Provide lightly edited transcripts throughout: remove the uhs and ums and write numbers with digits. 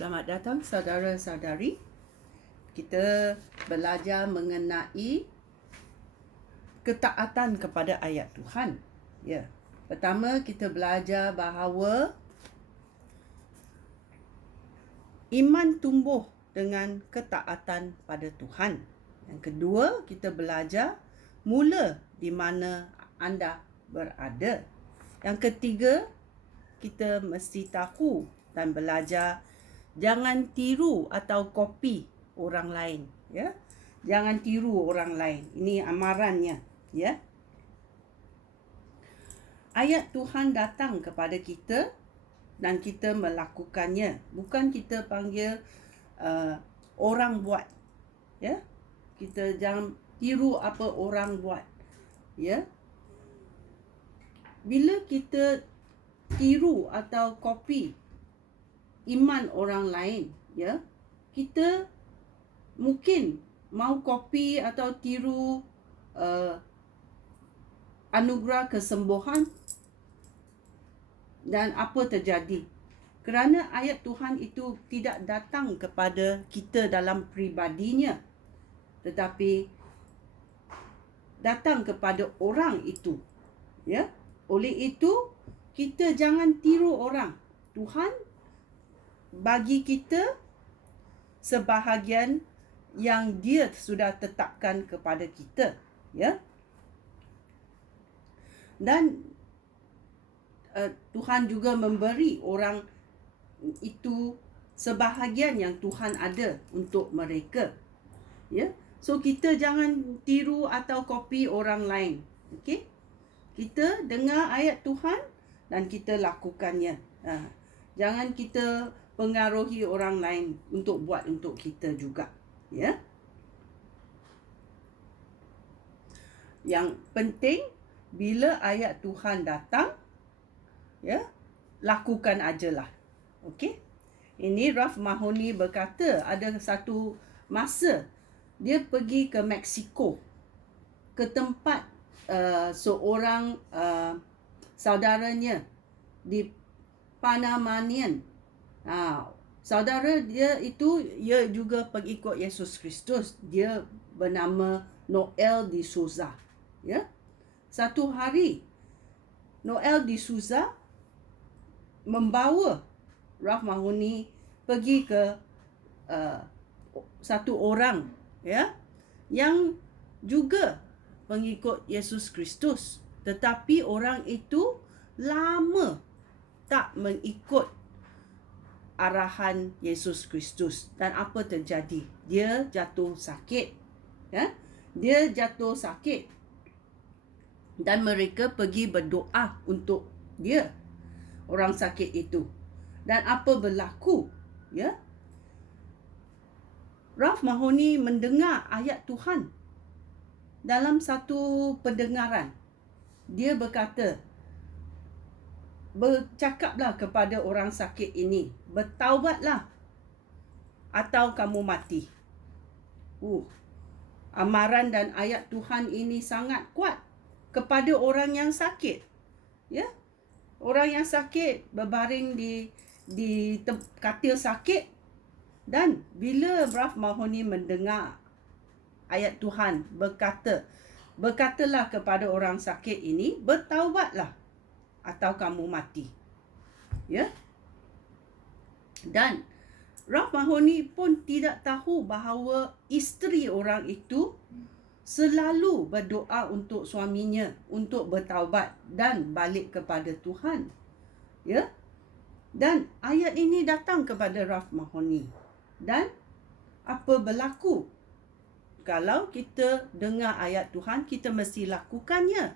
Selamat datang saudara-saudari. Kita belajar mengenai ketaatan kepada ayat Tuhan. Ya. Pertama kita belajar bahawa iman tumbuh dengan ketaatan pada Tuhan. Yang kedua, kita belajar mula di mana anda berada. Yang ketiga, kita mesti tahu dan belajar jangan tiru atau kopi orang lain, ya. Jangan tiru orang lain. Ini amarannya, ya. Ayat Tuhan datang kepada kita dan kita melakukannya. Bukan kita panggil orang buat, ya. Kita jangan tiru apa orang buat, ya. Bila kita tiru atau kopi iman orang lain, ya, kita mungkin mau kopi atau tiru anugerah kesembuhan, dan apa terjadi? Kerana ayat Tuhan itu tidak datang kepada kita dalam pribadinya, tetapi datang kepada orang itu, ya. Oleh itu kita jangan tiru orang. Tuhan bagi kita sebahagian yang dia sudah tetapkan kepada kita, ya. Dan Tuhan juga memberi orang itu sebahagian yang Tuhan ada untuk mereka, ya. So kita jangan tiru atau kopi orang lain. Okey? Kita dengar ayat Tuhan dan kita lakukannya. Jangan kita pengaruhi orang lain untuk buat untuk kita juga, ya. Yang penting bila ayat Tuhan datang, ya, lakukan ajalah. Okey? Ini Ralph Mahoney berkata ada satu masa dia pergi ke Mexico, ke tempat seorang saudaranya di Panamanian. Saudara dia itu ia juga pengikut Yesus Kristus. Dia bernama Noel de Souza, ya. Satu hari Noel de Souza membawa Ralph Mahoney pergi ke satu orang, ya, yang juga pengikut Yesus Kristus, tetapi orang itu lama tak mengikut arahan Yesus Kristus. Dan apa terjadi? Dia jatuh sakit, ya. Dia jatuh sakit dan mereka pergi berdoa untuk dia, orang sakit itu. Dan apa berlaku, ya? Ralph Mahoney mendengar ayat Tuhan dalam satu pendengaran. Dia berkata, bercakaplah kepada orang sakit ini, bertaubatlah atau kamu mati. Amaran dan ayat Tuhan ini sangat kuat kepada orang yang sakit, ya. Orang yang sakit berbaring di katil sakit, dan bila Ralph Mahoney mendengar ayat Tuhan berkatalah kepada orang sakit ini, bertaubatlah atau kamu mati, ya. Dan Ralph Mahoney pun tidak tahu bahawa isteri orang itu selalu berdoa untuk suaminya untuk bertaubat dan balik kepada Tuhan, ya. Dan ayat ini datang kepada Ralph Mahoney. Dan apa berlaku? Kalau kita dengar ayat Tuhan, kita mesti lakukannya,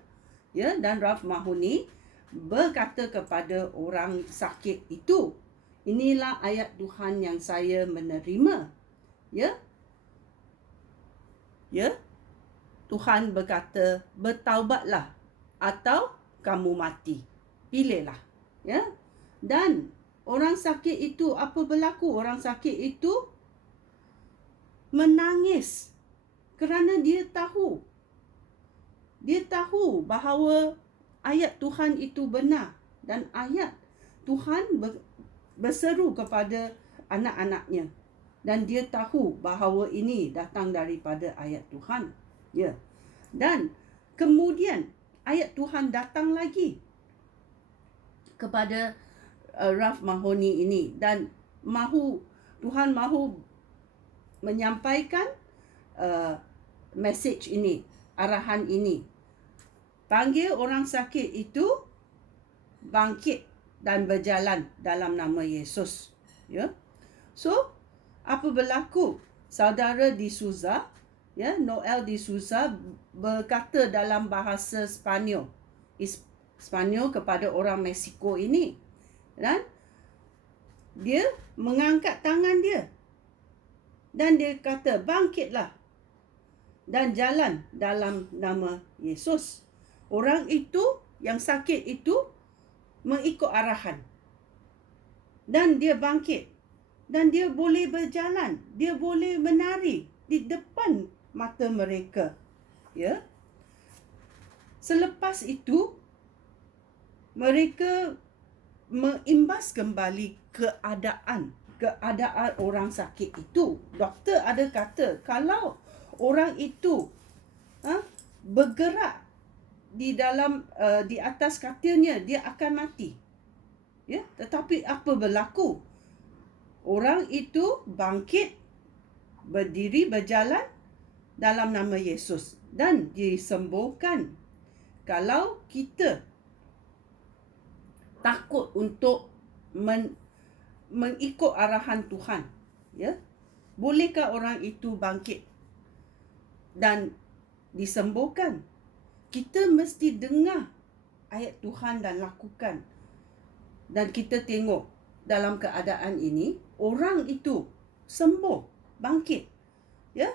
ya. Dan Ralph Mahoney berkata kepada orang sakit itu, inilah ayat Tuhan yang saya menerima, ya. Ya. Tuhan berkata, bertaubatlah atau kamu mati. Pilihlah, ya. Dan orang sakit itu, apa berlaku? Orang sakit itu menangis kerana dia tahu bahawa ayat Tuhan itu benar. Dan ayat Tuhan berseru kepada anak-anaknya. Dan dia tahu bahawa ini datang daripada ayat Tuhan. Ya. Dan kemudian ayat Tuhan datang lagi kepada Ralph Mahoney ini, dan Tuhan mahu menyampaikan message ini, arahan ini. Panggil orang sakit itu bangkit dan berjalan dalam nama Yesus. Ya. So, apa berlaku? Saudara D'Souza, ya, Noel D'Souza berkata dalam bahasa Spanyol kepada orang Mexico ini. Dan dia mengangkat tangan dia. Dan dia kata, bangkitlah dan jalan dalam nama Yesus. Orang itu, yang sakit itu, mengikut arahan. Dan dia bangkit. Dan dia boleh berjalan. Dia boleh menari di depan mata mereka. Ya. Selepas itu, mereka mengimbas kembali keadaan orang sakit itu. Doktor ada kata, kalau orang itu bergerak di atas katilnya, dia akan mati. Ya, tetapi apa berlaku? Orang itu bangkit, berdiri, berjalan dalam nama Yesus dan disembuhkan. Kalau kita takut untuk mengikut arahan Tuhan, ya, bolehkah orang itu bangkit dan disembuhkan? Kita mesti dengar ayat Tuhan dan lakukan. Dan kita tengok dalam keadaan ini, orang itu sembuh, bangkit. Ya.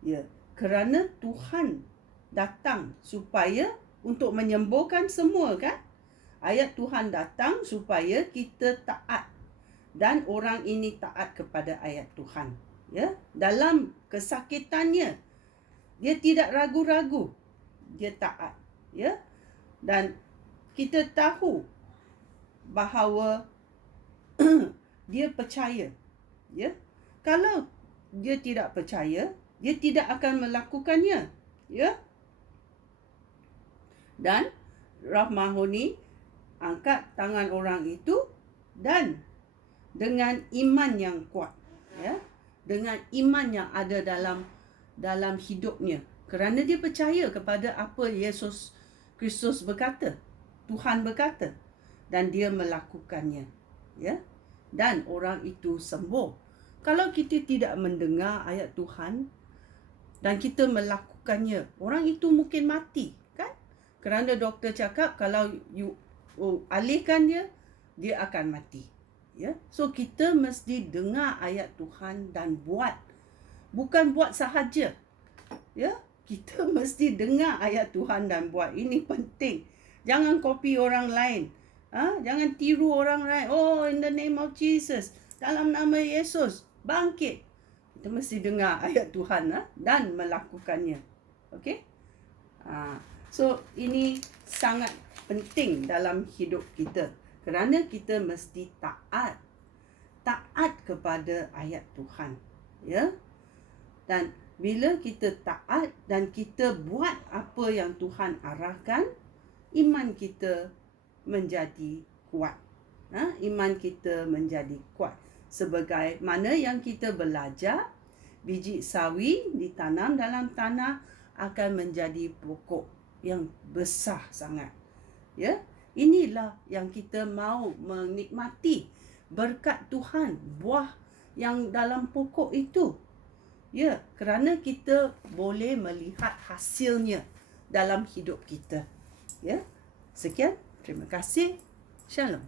Ya, kerana Tuhan datang supaya untuk menyembuhkan semua, kan? Ayat Tuhan datang supaya kita taat. Dan orang ini taat kepada ayat Tuhan. Ya, dalam kesakitannya, dia tidak ragu-ragu. Dia taat. Ya. Dan kita tahu bahawa dia percaya. Ya. Kalau dia tidak percaya, dia tidak akan melakukannya. Ya. Dan Ralph Mahoney angkat tangan orang itu dan dengan iman yang kuat, ya, dengan iman yang ada dalam hidupnya, kerana dia percaya kepada apa Yesus Kristus berkata, Tuhan berkata, dan dia melakukannya, ya, dan orang itu sembuh. Kalau kita tidak mendengar ayat Tuhan dan kita melakukannya, orang itu mungkin mati, kan? Kerana doktor cakap kalau you alihkan dia akan mati. Ya, so kita mesti dengar ayat Tuhan dan buat. Bukan buat sahaja. Ya, kita mesti dengar ayat Tuhan dan buat. Ini penting. Jangan copy orang lain. Jangan tiru orang lain. Oh, in the name of Jesus. Dalam nama Yesus, bangkit. Kita mesti dengar ayat Tuhan dan melakukannya. Okey? So ini sangat penting dalam hidup kita. Kerana kita mesti taat kepada ayat Tuhan. Ya. Dan bila kita taat dan kita buat apa yang Tuhan arahkan, iman kita menjadi kuat. Iman kita menjadi kuat. Sebagaimana yang kita belajar, biji sawi ditanam dalam tanah akan menjadi pokok yang besar sangat. Ya. Inilah yang kita mahu menikmati berkat Tuhan, buah yang dalam pokok itu. Ya, kerana kita boleh melihat hasilnya dalam hidup kita. Ya. Sekian, terima kasih. Shalom.